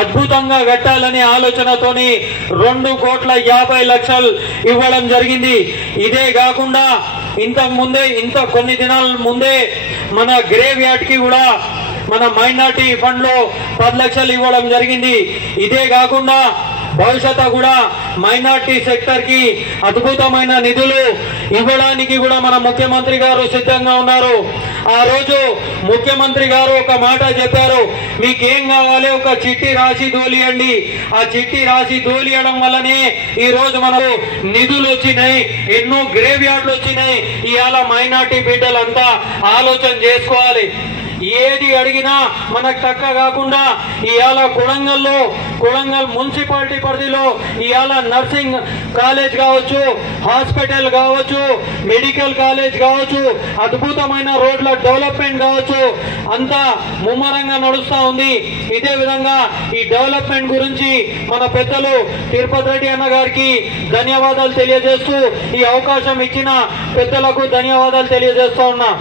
అద్భుతంగా కట్టాలనే ఆలోచనతోని 2,50,00,000 ఇవ్వడం జరిగింది. ఇదే కాకుండా కొన్ని దినాల ముందే మన గ్రేవ్ యార్డ్ కి కూడా మన మైనార్టీ ఫండ్ లో 10 లక్షలు ఇవ్వడం జరిగింది. ఇదే కాకుండా భవిష్యత్తు కూడా మైనార్టీ సెక్టర్ కి అద్భుతమైన నిధులు ఇవ్వడానికి కూడా మన ముఖ్యమంత్రి గారు సిద్ధంగా ఉన్నారు. ఆ రోజు ముఖ్యమంత్రి గారు ఒక మాట చెప్పారు, మీకేం కావాలి ఒక చిట్టి రాసి దోలియండి. ఆ చిట్టి రాసి దోలియడం వల్లనే ఈ రోజు మనకు నిధులు వచ్చినాయి, ఎన్నో గ్రేవ్ యార్డ్లు వచ్చినాయి. ఇవాళ మైనార్టీ బిడ్డలంతా ఆలోచన చేసుకోవాలి. ఏది అడిగినా మనకు తక్కువ కాకుండా ఇవాళ కొడంగల్ మున్సిపాలిటీ పరిధిలో ఇవాళ నర్సింగ్ కాలేజ్ కావచ్చు, హాస్పిటల్ కావచ్చు, మెడికల్ కాలేజ్ కావచ్చు, అద్భుతమైన రోడ్ల డెవలప్మెంట్ కావచ్చు, అంతా ముమ్మరంగా నడుస్తూ ఉంది. ఇదే విధంగా ఈ డెవలప్మెంట్ గురించి మన పెద్దలు తిరుపతి రెడ్డి అన్న గారికి ధన్యవాదాలు తెలియజేస్తూ ఈ అవకాశం ఇచ్చిన పెద్దలకు ధన్యవాదాలు తెలియజేస్తా ఉన్నా.